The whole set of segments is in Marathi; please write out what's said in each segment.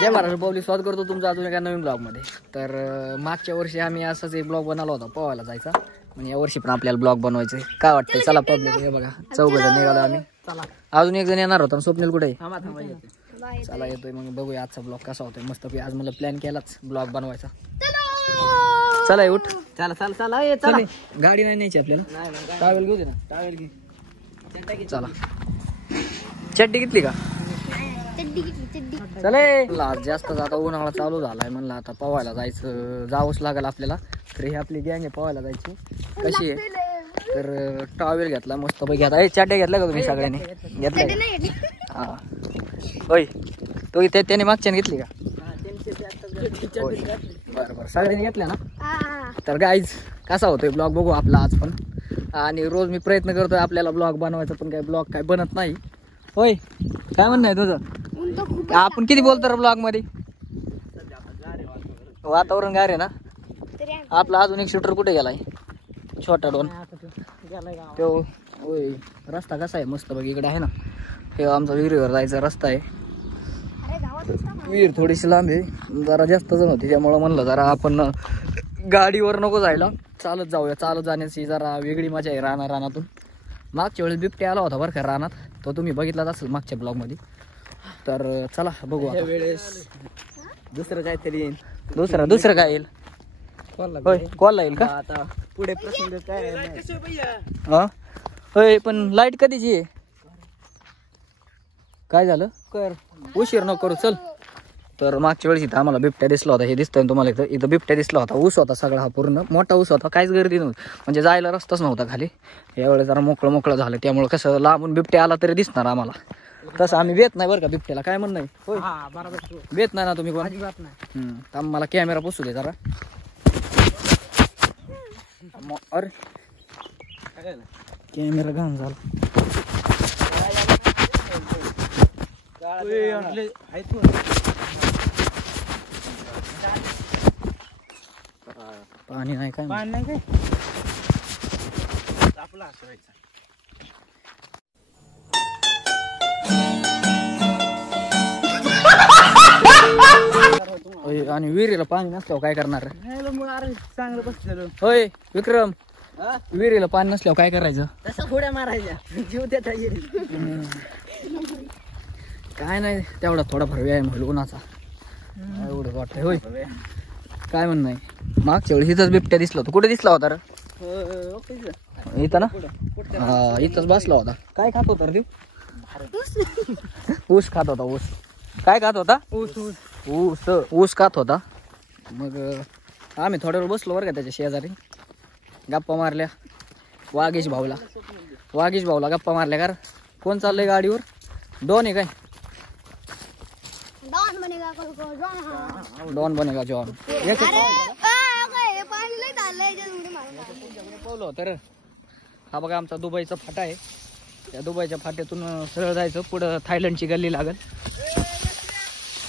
जय महाराष्ट्र पब्लिक, स्वागत करतो तुमचं अजून एका नवीन ब्लॉग मध्ये. तर मागच्या वर्षी आम्ही असाच एक ब्लॉग बनवला होता पोहायला जायचा, म्हणजे या वर्षी पण आपल्याला ब्लॉग बनवायचे. काय वाटतंय? चला पब्लिक, हे बघा 14 जण निघालो आम्ही. अजून एक जण येणार होता. स्वप्नील कुठे आहे? चला येतोय, मग बघूया आजचा ब्लॉग कसा होतोय. मस्त आज मला प्लॅन केलाच ब्लॉग बनवायचा. चला उठ, चला चला चला चला. गाडी नाही न्यायची आपल्याला, टावेल घेऊ दे ना. टावेल घे. चला चड्डी घेतली का? चले जास्त आता उन्हाळा चालू झालाय, म्हणलं आता पोहायला जायचं, जावंच लागेल आपल्याला. तर ही आपली गँग आहे पोहायला जायची. कशी आहे? तर टॉवेल घेतला मस्त पैकी. आता चड्ड्या घेतल्या का तुम्ही सगळ्यांनी? घेतल्या? हा होय. तो त्याने मागच्याने घेतली का? बरं बरं, सगळ्यांनी घेतल्या ना. तर गाईज कसा होतोय ब्लॉग बघू आपला आज पण. आणि रोज मी प्रयत्न करतोय आपल्याला ब्लॉग बनवायचा, पण काय ब्लॉग काय बनत नाही. होय, काय म्हणणं आहे तुझं? आपण किती बोलतो रे ब्लॉग मध्ये? वातावरण गार आहे ना. आपला अजून एक शूटर कुठे गेलाय? छोटा डॉन तो. होय, रस्ता कसा आहे? मस्त बघ इकडे आहे ना. हे आमचा विहिरीवर जायचा रस्ता आहे. विहीर थोडीशी लांब आहे, जरा जास्त जण होती, त्यामुळं म्हणलं जरा आपण गाडीवर नको जायला, चालत जाऊया. चालत जाण्याची जरा वेगळी मजा आहे रानातून. मागच्या वेळेस बिबट्या आला होता बरं का रानात, तो तुम्ही बघितलाच असेल मागच्या ब्लॉग मध्ये. तर चला बघू वेळेस दुसरं काहीतरी येईल. दुसरं काय येईल? कॉल येईल का आता पुढे? प्रसंग काय हा होय, पण लाईट कधीची आहे? काय झालं? कर उशीर नको करू, चल. तर मागच्या वेळेस इथं आम्हाला बिबट्या दिसला होता. हे दिसतंय तुम्हाला इथं बिबट्या दिसला होता. ऊस होता सगळा, हा पूर्ण मोठा ऊस होता, काहीच गर्दी नव्हती, म्हणजे जायला रस्ताच नव्हता खाली. यावेळेस जरा मोकळं झालं, त्यामुळे कसं लांबून बिबट्या आला तरी दिसणार आम्हाला. तसं आम्ही भेट नाही बरं का बिबट्याला. काय म्हणणं आहे? भेट नाही ना तुम्ही कोण? तर मला कॅमेरा पुसू दे जरा. अरे कॅमेरा घाण झाला. पाणी नाही काय? पाणी नाही काय? आपला हसवायचा. आणि विहिरीला पाणी नसल्यावर काय करणार? चांगलं बसलेलो. होय विक्रम, विहिरीला पाणी नसल्यावर काय करायचं? तसं थोड्या मारायच्या, जीव देता येईल. काय नाही, तेवढा थोडाफार व्यायाम होईल उन्हाचा, एवढं वाटतंय. होय, काय म्हणणं आहे? मागच्या वेळी इथंच बिबट्या दिसला होता. कुठे दिसला होता रे? इथं ना. हा, इथंच बसला होता. काय खात होता रे? ऊस खात होता. ऊस काय खात होता? ऊस खात होता. मग आम्ही थोड्या वेळ बसलो बरं का त्याच्या शेजारी, गप्पा मारल्या. वागेश भाऊला गप्पा मारल्या. का कोण चाललंय गाडीवर? डॉन आहे काय? डॉन बनेगा जॉन. तर हा बघा आमचा दुबईचा फाटा आहे. त्या दुबईच्या फाट्यातून सरळ जायचं, पुढं थायलंडची गल्ली लागल.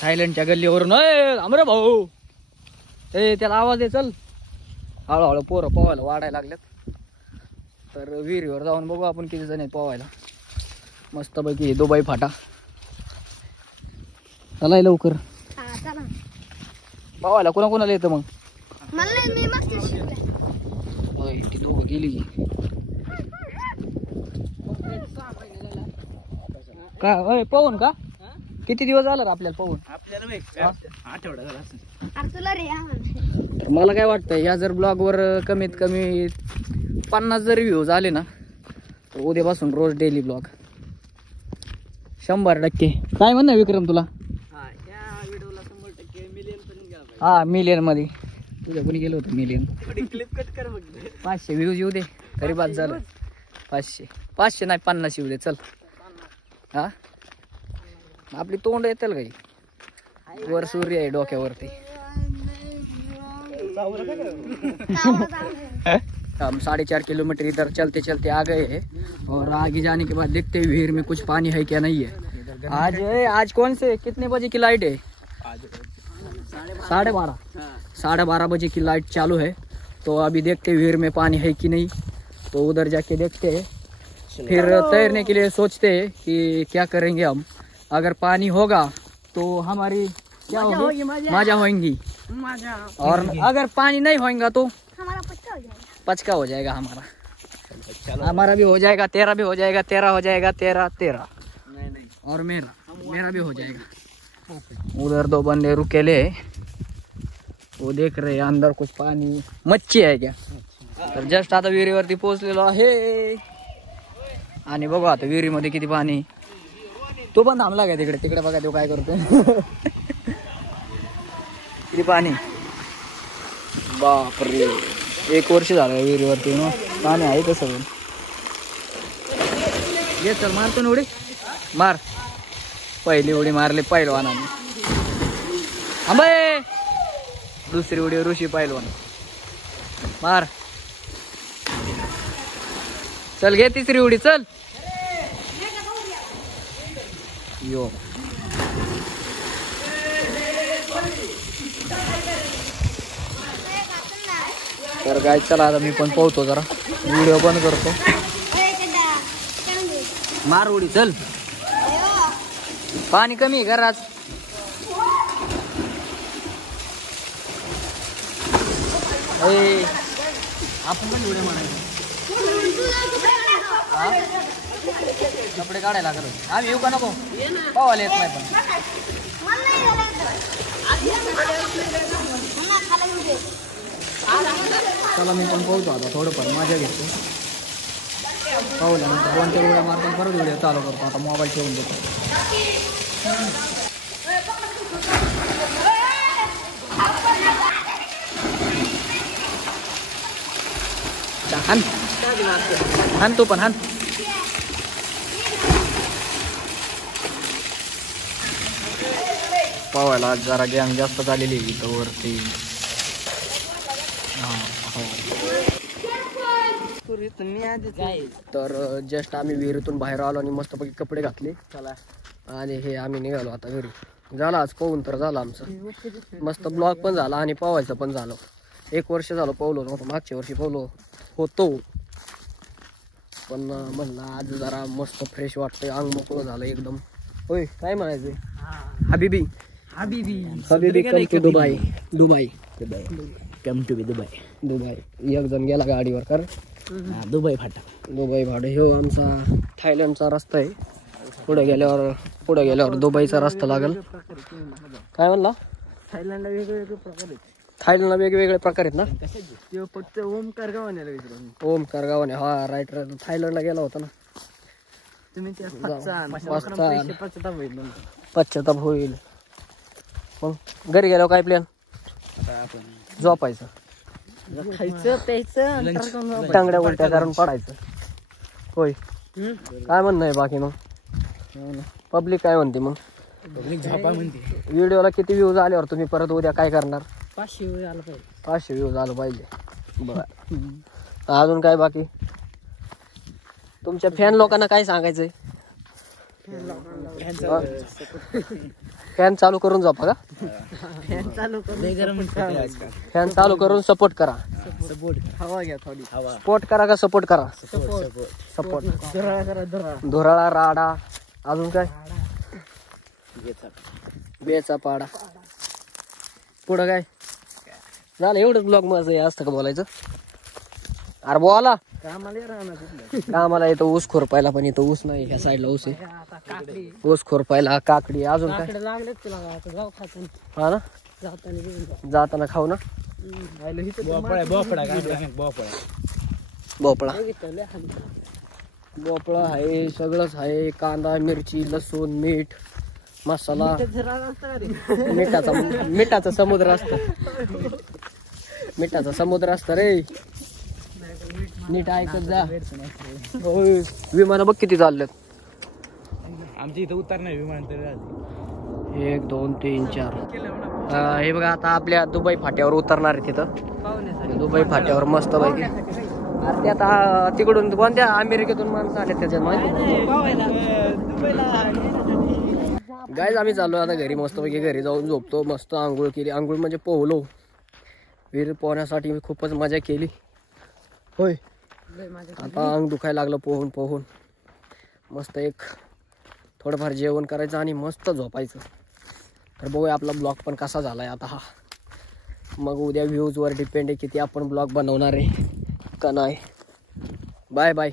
थायलंडच्या गल्लीवरून अमरे भाऊ त्याला आवाज आहे. चल, हळूहळू पोरं पोहायला वाढायला लागल्यात. तर विहिरीवर जाऊन बघू आपण किती जण आहेत पोहायला. मस्तपैकी दुबई फाटा. चला लवकर पोहायला. कोणाला येतं मग? होय, ती दोघं गेली का? होय, पोहून का? किती दिवस झाला आपल्याला पोहून? आपल्याला आठवडा झाला असेल. तर मला काय वाटतं, या जर ब्लॉगवर कमीत कमी 50 जर व्ह्यूज आले ना, तर उद्यापासून रोज डेली ब्लॉग 100%. काय म्हणणं विक्रम तुला? हा, मिलियन मध्ये. तुझ्या कोणी गेलं होतं मिलियन? 500 व्ह्यूज येऊ दे तरी बाद झालं. 500 नाही 50 येऊ दे. चल. हा, आपली तोंड येतील काही. वर सूर्य आहे डोक्यावरती. हम 4.5 किलोमीटर इधर चलते चलते आ गए हैं, और आगे जाने के बाद देखते हैं विहीर में कुछ पानी है क्या नहीं है. आज कौन से कितने बजे की लाइट है? 12:30 बजे की लाइट चालू है. तो अभी देखते हैं विहीर में पानी है कि नहीं. तो उधर जाके देखते हैं, फिर तैरने के लिए सोचते हैं कि क्या करेंगे हम. अगर पानी होगा तो हमारी क्या होगी? मजा होंगी। और अगर पानी नहीं होगा तो पचका हो जाएगा हमारा। हमारा भी हो जाएगा, तेरा भी हो जाएगा, तेरा हो जाएगा, तेरा और मेरा भी हो जाएगा। उधर 2 बंदे रुकेले, वो देख रहे अंदर कुछ पाणी, मच्छी आहे क्या? तर जस्ट आता विहिरीवरती पोहोचलेलो आहे आणि बघू आता विहिरीमध्ये किती पाणी. तो पण थांबला का तिकडे बघा तो काय करतोय. किती पाणी, बापरे. 1 वर्ष झालं विहिरीवरती ना पाणी आहे तसं. ये चल मारतो ना उडी, मार. पहिली उडी मारली पहिलवानाने. आंबे दुसरी उडी ऋषी पहिलवान. मार. चल घे तिसरी उडी, चल. यो तर काय, चला आता मी पण पोहतो, जरा व्हिडिओ बंद करतो. मार उडी, चल. पाणी कमी आहे घरात. आपण पण उड्या मारायचं. कपडे काढायला लागत. आम्ही येऊ का नको? पावायला येत नाही पण. चला मी पण पोहतो आता, थोडंफार मजा घेतो. पावल्यानंतर 2-3 उड्या मारतो, परत व्हिडिओ चालू करतो. आता मोबाईल ठेवून देतो. हान तू पण हान. पावायला जरा गॅंग जास्त झालेली इथं वरती. तर जस्ट आम्ही विहिरीतून बाहेर आलो आणि मस्तपैकी कपडे घातले. चला आणि हे आम्ही निघालो आता घरी. झाला आज पोहून तर झालं आमचं. मस्त ब्लॉग पण झाला आणि पोवायचं पण झालं. 1 वर्ष झालं पोहलो नव्हतं, मागच्या वर्षी पोहलो होतो. पण म्हणलं आज जरा मस्त फ्रेश वाटतंय, अंग मोकळं झालं एकदम. होय काय म्हणायचंय? हबीबी come to Dubai. Come to Dubai. एक जण गेला गाडीवर कर दुबई फाटा. हो आमचा थायलंडचा रस्ता आहे. पुढे गेल्यावर दुबईचा रस्ता लागेल. काय म्हणला? थायलंडला वेगवेगळे प्रकार आहेत ना. फक्त ओमकार गावाने. हा राईट. थायलंडला गेला होता ना. पश्चाताप होईल. मग घरी गेल्यावर काय प्लॅन? झोपायचं, खायचं प्यायचं, टांगड्या उलट्या करून पडायचं. होय काय म्हणणं आहे बाकी? मग पब्लिक काय म्हणते? मग व्हिडिओला किती व्ह्यूज आल्यावर तुम्ही परत उद्या काय करणार? 500 व्ह्यूज आलं पाहिजे. बरं अजून काय बाकी? तुमच्या फॅन लोकांना काय सांगायचंय? फॅन चालू करून झोपा का? फॅन चालू करून सपोर्ट करा. सपोर्ट करा का सपोर्ट करा? सपोर्ट. धुराळा राडा. अजून काय? बेचा पाडा. पुढं काय झालं? एवढंच ब्लॉग माझं असतं का बोलायचं? अरे बोला. कामाला येतो ऊस खोरपायला, पण इथं ऊस नाही. ह्या साईडला ऊस आहे. ऊस खोरपायला काकडी. अजून काय? हा ना, जाताना खाऊ ना. भोपळा आहे, सगळंच आहे. कांदा, मिरची, लसूण, मीठ, मसाला. मिठाचा समुद्र असत रे. नीट ऐकत जा. विमान बघ किती चाललेत आमच्या इथं. उतर नाही विमान तर 1 2 3 4. हे बघा आता आपल्या दुबई फाट्यावर उतरणार आहे. तिथं दुबई फाट्यावर मस्त पैकी. अरे ते आता तिकडून कोणत्या अमेरिकेतून माणसं आले त्याच्यात माहिती. गाईज आम्ही चाललो आता घरी. मस्त पैकी घरी जाऊन झोपतो. मस्त आंघोळ केली. आंघोळ म्हणजे पोहलो. विहीर पोहण्यासाठी मी खूपच मजा केली. होय आता अंग दुखायला लागलं पोहून. मस्त एक थोडंफार जेवण करायचं आणि मस्त झोपायचं. तर बघूया आपला ब्लॉग पण कसा झाला आहे आता हा. मग उद्या व्ह्यूजवर डिपेंड आहे किती आपण ब्लॉग बनवणार आहे का नाही. Bye bye.